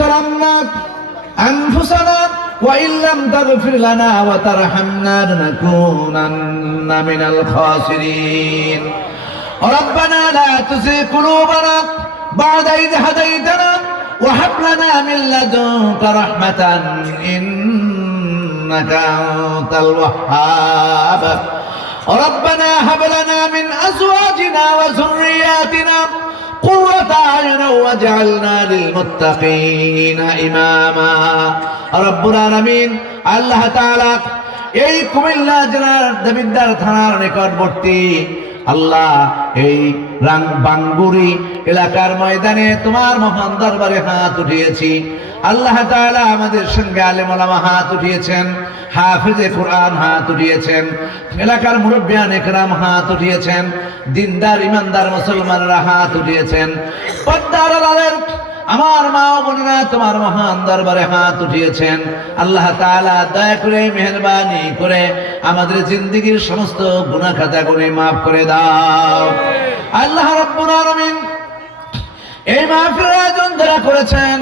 ظلمنا أنفسنا وإن لم تغفر لنا وترحمنا لنكونن من الخاسرين ربنا لا تزغ قلوبنا بعد إذ هديتنا وهب لنا من لدنك رحمة إنك أنت الوهاب ربنا هب لنا من أزواجنا وذرياتنا قرة أعين واجعلنا للمتقين إماما رب العالمين আল্লাহ তাআলা এই কুমিল্লা জেলার দেবিদ্বার থানার নিকটবর্তী আল্লাহ এই বাঙ্গুরি এলাকার ময়দানে তোমার মহান দরবারে হাত উঠিয়েছি আল্লাহ তাআলা আমাদের সঙ্গে আলেম ওলামা হাত উঠিয়েছেন হাফেজে কোরআন হাত উঠিয়েছেন এলাকার মুরব্বিয়ান একরাম হাত উঠিয়েছেন দিনদার ইমানদার মুসলমানরা হাত উঠিয়েছেন পর্দার আড়ালের আমার মা ও বোনেরা তোমার মহান দরবারে হাত উঠিয়েছেন আল্লাহ তাআলা দয়া করে মেহেরবানি করে আমাদের জিন্দেগীর সমস্ত গুনাহ খাতাগুলো maaf করে দাও আল্লাহ রাব্বুল আলামিন এই মাহফিলের আয়োজন যারা করেছেন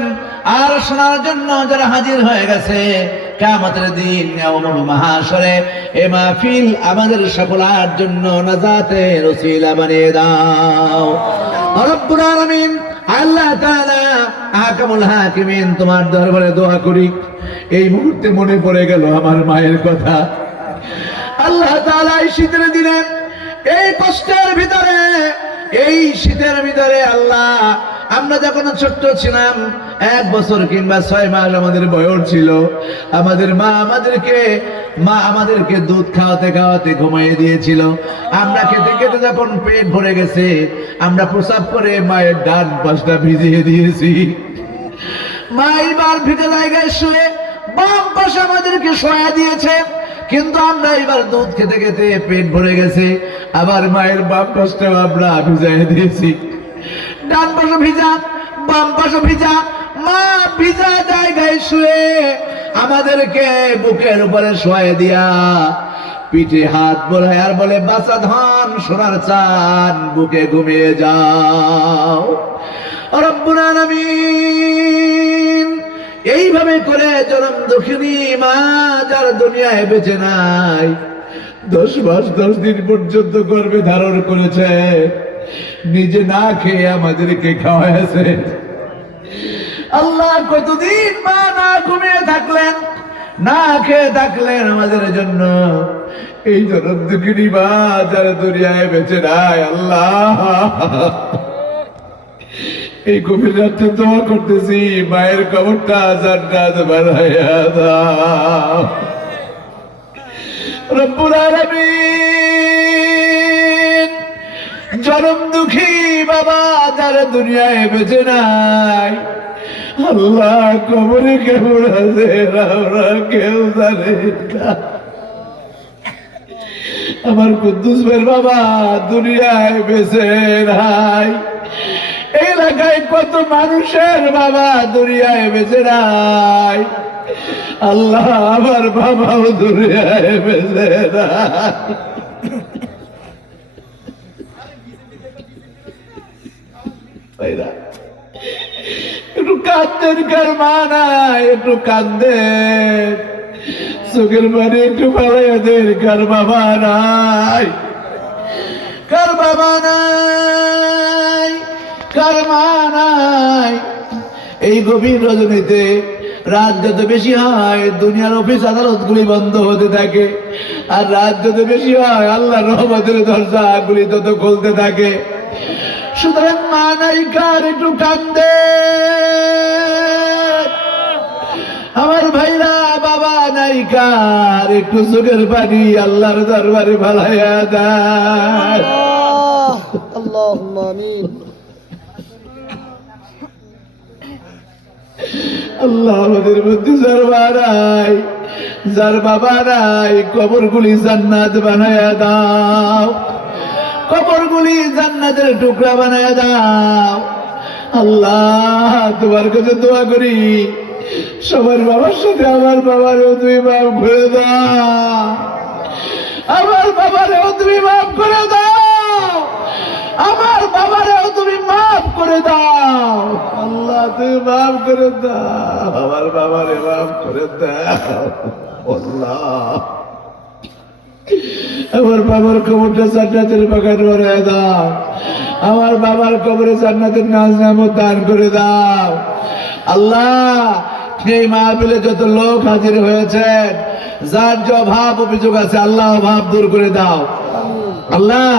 আর শোনার জন্য যারা হাজির হয়ে গেছে কিয়ামতের দিন ইয়াউমুল মাহশরে এই মাহফিল আমাদের সকলের জন্য নাজাতের ওসিলা বানিয়ে দাও রব্বুল আলামিন আল্লাহ তাআলা আহকামুল হাকিমিন তোমার দরবারে দোয়া করি এই মুহূর্তে মনে পড়ে গেল আমার মায়ের কথা আল্লাহ তাআলা এই শীতের দিনে এই কষ্টের ভিতরে এই শীতের ভিতরে আল্লাহ আমরা যখন ছোট্ট ছিলাম 1 বছর কিংবা 6 মাস আমাদের বয়স ছিল আমাদের মা আমাদেরকে দুধ খাওয়াতে খাওয়াতে ঘুমিয়ে দিয়েছিল আমরা খেতে খেতে যখন পেট ভরে গেছে আমরা প্রসাব করে মায়ের ডান পাশটা ভিজিয়ে দিয়েছি মা এবার ভিজে জায়গায় শুয়ে বাম পাশে আমাদেরকে শোয়া দিয়েছে কিন্তু আমরা এবার দুধ খেতে খেতে পেট ভরে গেছে আবার মায়ের বাম পাশটা আমরা ভিজিয়ে দিয়েছি ডান পাশে ভিজা বাম পাশে ভিজা মা ভিজা জায়গায় শুয়ে আমাদেরকে বুকের উপরে শোয়া দিয়া পিঠে হাত বোলায় আর বলে বাঁচা ধন সোনার চাঁদ বুকে ঘুমিয়ে যাও রব্বুল আলামিন এইভাবে করে জনম দুঃখিনী মা যার দুনিয়ায় বেঁচে নাই 10 মাস 10 দিন পর্যন্ত গর্ভে ধারণ করেছে নিজে না খেয়ে আমাদেরকে খাওয়াইছে আল্লাহ কতদিন মা না ঘুমিয়ে থাকলেন না খেয়ে থাকলেন আমাদের জন্য এই জনম দুঃখিনী মা যারা দুনিয়ায় বেঁচে নাই আল্লাহ এই গভীর রাতে দোয়া করতেছি মায়ের কবরটা জান্নাত বানাইয়া দাও রব্বুল আলামিন জনম দুঃখী বাবা যারা দুনিয়ায় বেঁচে নাই আল্লাহ কবরে কেমন আছে আমরা কেউ জানে না আমার কুদ্দুস ভাইয়ের বাবা দুনিয়ায় বেঁচে নাই এলাকায় কত মানুষের বাবা দুনিয়ায় বেঁচে নাই আল্লাহ আমার বাবাও দুনিয়ায় বেঁচে নাই একটু কাঁদতেন কার মা নাই একটু কাঁদতেন চোখের পানি একটু ফেলাইতেন কার বাবা নাই কার বাবা নাই কার মা নাই এই গভীর রজনীতে রাত যত বেশি হয় দুনিয়ার অফিস আদালত গুলি বন্ধ হতে থাকে আর রাত যত বেশি হয় আল্লাহ রহমতের দরজা গুলি তত খুলতে থাকে সুতরাং মা নাই কার একটু কান্দে আমার ভাইরা বাবা নাই কার একটু চোখের পানি আল্লাহর দরবারে ভালাইয়া দেয় আল্লাহুম্মা আমিন আল্লাহ আমাদের মধ্যে যার মা নাই যার বাবা নাই কবরগুলি জান্নাত বানায়া দাও কবরগুলি জান্নাতের টুকরা বানায়া দাও আল্লাহ তোমার কাছে দোয়া করি সবার বাবার সাথে আমার বাবারেও তুমি মাফ করে দাও আমার বাবারেও তুমি মাফ করে দাও আমার বাবারেও তুমি মাফ করে দাও আল্লাহ, তুমি মাফ করে দাও আমার বাবারে, মাফ করে দাও আল্লাহ। আমার বাবার কবরটা জান্নাতের বাগান বানায় দাও, আমার বাবার কবরে জান্নাতের নাজনামত দান করে দাও আল্লাহ। সেই মাহফিলে যত লোক হাজির হয়েছেন, যার যে অভাব অভিযোগ আছে আল্লাহ অভাব দূর করে দাও আল্লাহ।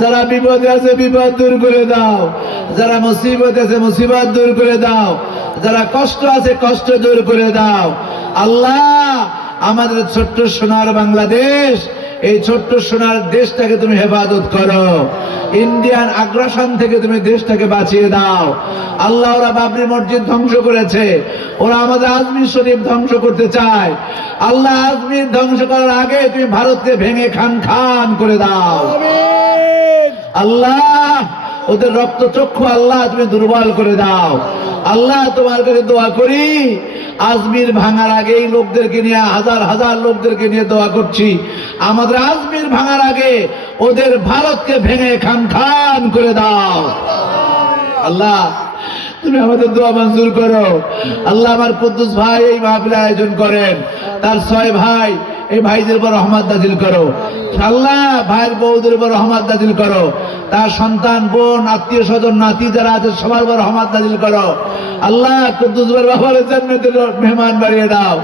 যারা বিপদে আছে বিপদ দূর করে দাও, যারা মুসিবত আছে মুসিবত দূর করে দাও, যারা কষ্ট আছে কষ্ট দূর করে দাও আল্লাহ। আমাদের ছোট্ট সোনার বাংলাদেশ, এই ছোট্ট সোনার দেশটাকে তুমি হেফাজত করো, ইন্ডিয়ান আগ্রাসন থেকে তুমি দেশটাকে বাঁচিয়ে দাও আল্লাহ। ওরা বাবরি মসজিদ ধ্বংস করেছে, ওরা আমাদের আজমির শরীফ ধ্বংস করতে চায় আল্লাহ। আজমির ধ্বংস করার আগে তুমি ভারতকে ভেঙে খান খান করে দাও আল্লাহ। ওদের রক্ত চক্ষু আল্লাহ তুমি দুর্বল করে দাও আল্লাহ। তোমার কাছে দোয়া করি, আজমির ভাঙার আগেই লোকদেরকে নিয়ে, হাজার হাজার লোকদেরকে নিয়ে দোয়া করছি, আমাদের আজমির ভাঙার আগে ওদের ভারতকে ভেঙে খান খান করে দাও আল্লাহ। তুমি আমাদের দোয়া মঞ্জুর করো আল্লাহ। আমার কুদ্দুস ভাই এই মাহফিলের আয়োজন করেন, তার 6 ভাই, এই ভাইদের উপর রহমত নাজিল করো আল্লাহ। ভাইয়ের বউদের উপর রহমত নাজিল করো, তার সন্তান বোন আত্মীয় স্বজন নাতি যারা আছে সবার উপর রহমত নাজিল করো আল্লাহ। কুদ্দুস ভাইয়ের বাবার জান্নাতের মেহমান বাড়িয়ে দাও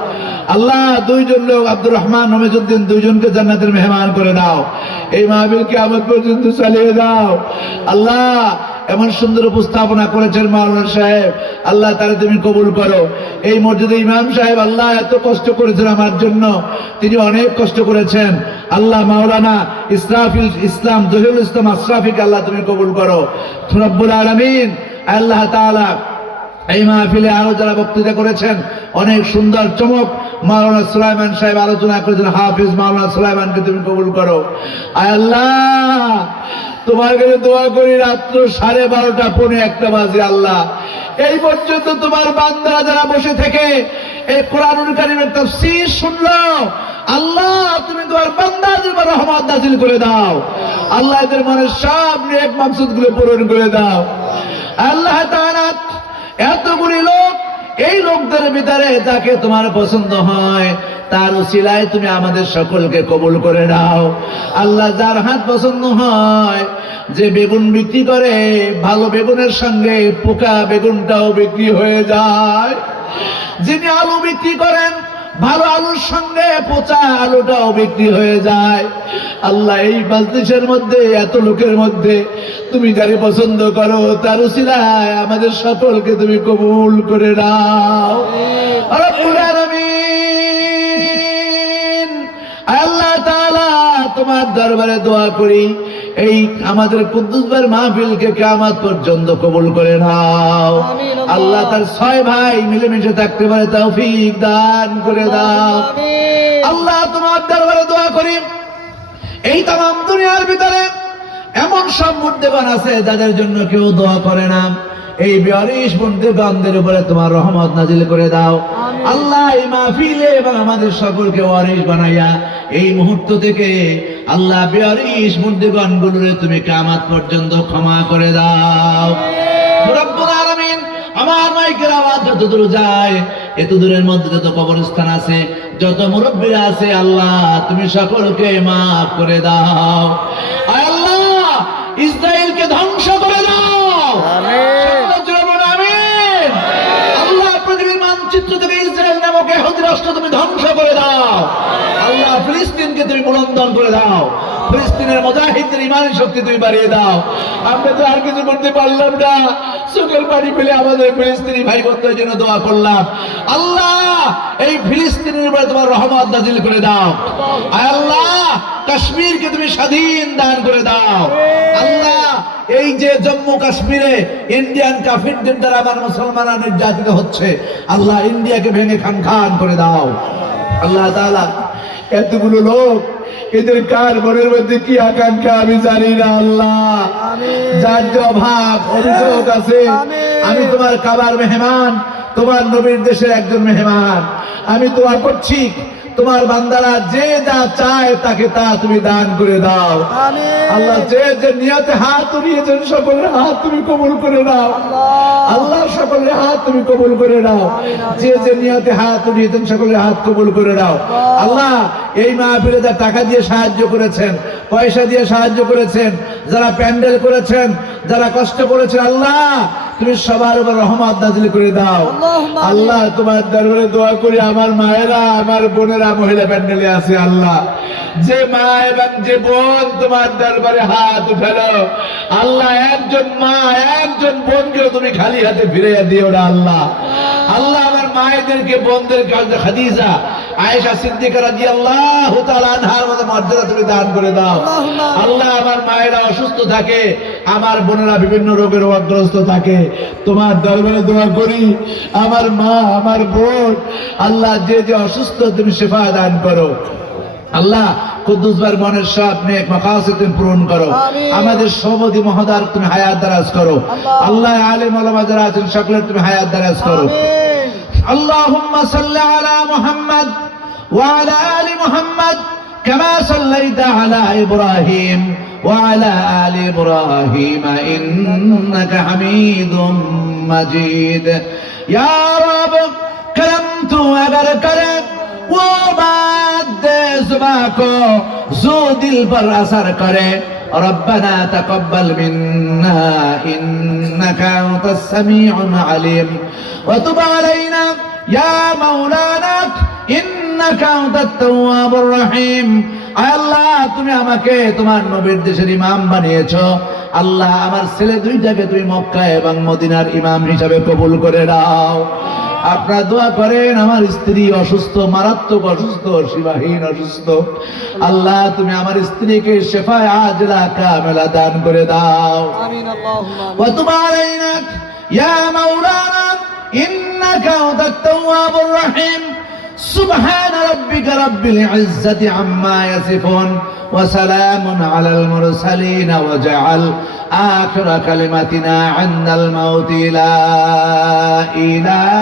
আল্লাহ। 2 জন লোক আব্দুর রহমান রমেজউদ্দিন, 2 জনকে জান্নাতের মেহমান করে দাও। এই মাহফিল কিয়ামত পর্যন্ত চালিয়ে দাও আল্লাহ। এমন সুন্দর উপস্থাপনা করেছেন মাওলানা সাহেব আল্লাহ, তারা তুমি কবুল করো। এই মসজিদে ইমাম সাহেব আল্লাহ এত কষ্ট করেছেন আমার জন্য, তিনি অনেক কষ্ট করেছেন আল্লাহ। মাওলানা ইসরাফিল ইসলাম জহিরুল ইসলাম আশরাফিকে আল্লাহ তুমি কবুল করো রব্বুল আলামিন আল্লাহ তাআলা। এই মাহফিলে আরো যারা বক্তৃতা করেছেন অনেক সুন্দর চমক, মাওলানা সুলাইমান সাহেব আলোচনা করেছেন, হাফিজ মাওলানা সুলাইমানকে তুমি কবুল করো আয় আল্লাহ। তোমার কাছে দোয়া করি, রাত্র 12:30 পৌনে 1টা বাজে আল্লাহ, এই পর্যন্ত তোমার বান্দারা যারা বসে থেকে এই কোরআনুল কারীমের তাফসীর শুনলো আল্লাহ, তুমি তোমার বান্দাদের উপর রহমত নাযিল করে দাও আল্লাহ। এদের মনের সব নেক মাকসুদগুলো পূরণ করে দাও আল্লাহ তাআলা। এতগুলি লোক, এই লোকদের ভিতরে যাকে তোমার পছন্দ হয় তার উসিলায় তুমি আমাদের সকলকে কবুল করে নাও আল্লাহ। যার হাত পছন্দ হয়, যে বেগুন বিক্রি করে, ভালো বেগুনের সঙ্গে পোকা বেগুনটাও বিক্রি হয়ে যায়, যিনি আলু বিক্রি করেন ভালো আলুর সঙ্গে পচা আলুটাও বিক্রি হয়ে যায় আল্লাহ। এই মাজলিসের মধ্যে এত লোকের মধ্যে তুমি যাকে পছন্দ করো তার উসিলায় আমাদের সকলকে তুমি কবুল করে নাও রব্বুল আলামিন। আল্লাহ তাআলা তোমার দরবারে দোয়া করি, এই আমাদের কুদ্দুস ভাইয়ের মাহফিলকে কিয়ামত পর্যন্ত কবুল করে নাও আল্লাহ। তার 6 ভাই মিলেমিশে থাকতে পারে তৌফিক দান করে দাও আল্লাহ। তোমার দরবারে দোয়া করি, এই তামাম দুনিয়ার ভিতরে এমন সব মুর্দেবান আছে যাদের জন্য কেউ দোয়া করে না, এই বেয়ারিশ মুর্দেবানদের উপরে তোমার রহমত নাজিল করে দাও আল্লাহ। এই মাহফিলে এবং আমাদের সকলকে ওয়ারিশ বানাইয়া এই মুহূর্ত থেকে আল্লাহ বেয়ারিশ মুর্দেবানগুলোরে তুমি কিয়ামত পর্যন্ত ক্ষমা করে দাও রব্বুল আলামিন। আমার মাইকের আওয়াজ যত দূর যায়, এত দূরের মধ্যে যত কবরস্থান আছে, যত মুরব্বীরা আছে আল্লাহ তুমি সকলকে মাফ করে দাও আয় আল্লাহ। ইসরায়েলকে ধ্বংস করে দাও আমিন আল্লাহ। পৃথিবীর মানচিত্র থেকে ইসরায়েল নামক ইহুদি রাষ্ট্র তুমি ধ্বংস করে দাও আল্লাহ। ফিলিস্তিনকে তুমি বুলন্দন করে দাও, ফিলিস্তিনের মুজাহিদদের ইমানের শক্তি তুমি বাড়িয়ে দাও। আমরা তো আর কিছু করতে পারলাম না, চোখের পানি ফেলে আমাদের ফিলিস্তিনি ভাই বোনদের জন্য দোয়া করলাম আল্লাহ। এই ফিলিস্তিনের উপরে তোমার রহমত নাজিল করে দাও আয় আল্লাহ। কাশ্মীরকে তুমি স্বাধীন দান করে দাও আল্লাহ। এই যে জম্মু কাশ্মীরে ইন্ডিয়ান কাফিরদের দ্বারা আমার মুসলমানরা নির্যাতিত হচ্ছে আল্লাহ, ইন্ডিয়াকে ভেঙে খান খান করে দাও আল্লাহ তাআলা। এতগুলো লোক, এদের কার মনের মধ্যে কি আকাঙ্ক্ষা আমি জানি না আল্লাহ। যার যে অভাব অভিযোগ আছে, আমি তোমার কাবার মেহমান, তোমার নবীর দেশের একজন মেহমান, আমি দোয়া করছি তোমার বান্দারা যে যা চায় তাকে তা তুমি দান করে দাও। আমিন। আল্লাহ যে যে নিয়তে হাত উঠিয়েছেন সকলের হাত তুমি কবুল করে নাও। আল্লাহ সকলের হাত তুমি কবুল করে নাও। যে যে নিয়তে হাত উঠিয়েছেন সকলের হাত কবুল করে নাও। আল্লাহ এই মাহফিলে যারা টাকা দিয়ে সাহায্য করেছেন, পয়সা দিয়ে সাহায্য করেছেন, যারা প্যান্ডেল করেছেন, যারা কষ্ট করেছেন, আল্লাহ তুমি সবার উপর রহমত নাজিল করে দাও। আল্লাহ তোমার দরবারে দোয়া করি আমার মায়েরা, আমার বোনেরা মহিলা প্যান্ডেলে আছে, আল্লাহ যে মা এবং যে বোন তোমার দরবারে হাত উঠালো, আল্লাহ একজন মা একজন বোনকেও তুমি খালি হাতে ফিরিয়ে দিও না। আল্লাহ আল্লাহ আমার মায়েদেরকে বোনদেরকে খাদিজা আয়েশা সিদ্দিকা রাদিয়াল্লাহু তাআলা আনহার মতো মর্যাদা তুমি দান করে দাও। আল্লাহ আমার মায়েরা অসুস্থ থাকে, আমার বোনেরা বিভিন্ন রোগের অগ্রস্ত থাকে, তোমার দরবারে দোয়া করি আমার মা আমার বোন আল্লাহ যে যে অসুস্থ তুমি শিফা দান করো। আল্লাহ কুদ্দুসবার মনের সব নেক মাকাসিদ তুমি পূরণ করো। আমাদের সভাপতি মহোদয় তুমি হায়াত দারাজ করো। আল্লাহ আলেম ওলামা যারা আছেন সকলের তুমি হায়াত দারাজ করো। اللهم صل على محمد وعلى آل محمد كما صليت على إبراهيم وعلى آل إبراهيم إنك حميد مجيد يا رب کرم تو اگر کرے وہ بات زباں کو زو دل پر اثر کرے ربنا تقبل منا إنك أنت السميع العليم وتب علينا يا مولانا إنك أنت التواب الرحيم আল্লাহ তুমি আমাকে তোমার নবীর দেশের ইমাম বানিয়েছো। আল্লাহ আমার ছেলে দুইটাকে তুমি মক্কা এবং মদিনার ইমাম হিসাবে কবুল করে নাও। আপনারা দোয়া করেন আমার স্ত্রী অসুস্থ, মারাত্মক অসুস্থ, সীমাহীন অসুস্থ। আল্লাহ তুমি আমার স্ত্রীকে শেফায়ে আজলা কামেলা দান করে দাও। আমিন। আল্লাহুম্মা আমিন। ওয়া তুব আলাইনা ইয়া মাওলানা ইন্নাকা আনতাত তাওয়াবুর রহিম। সুবহান রাব্বিকা রাব্বিল ইজ্জাতি আম্মা ইয়াসিফুন ওয়া সালামুন আলাল মুরসালিন ওয়া জাআল আখিরা কালিমাতিনা ইনদাল মাউতি লা ইলাহা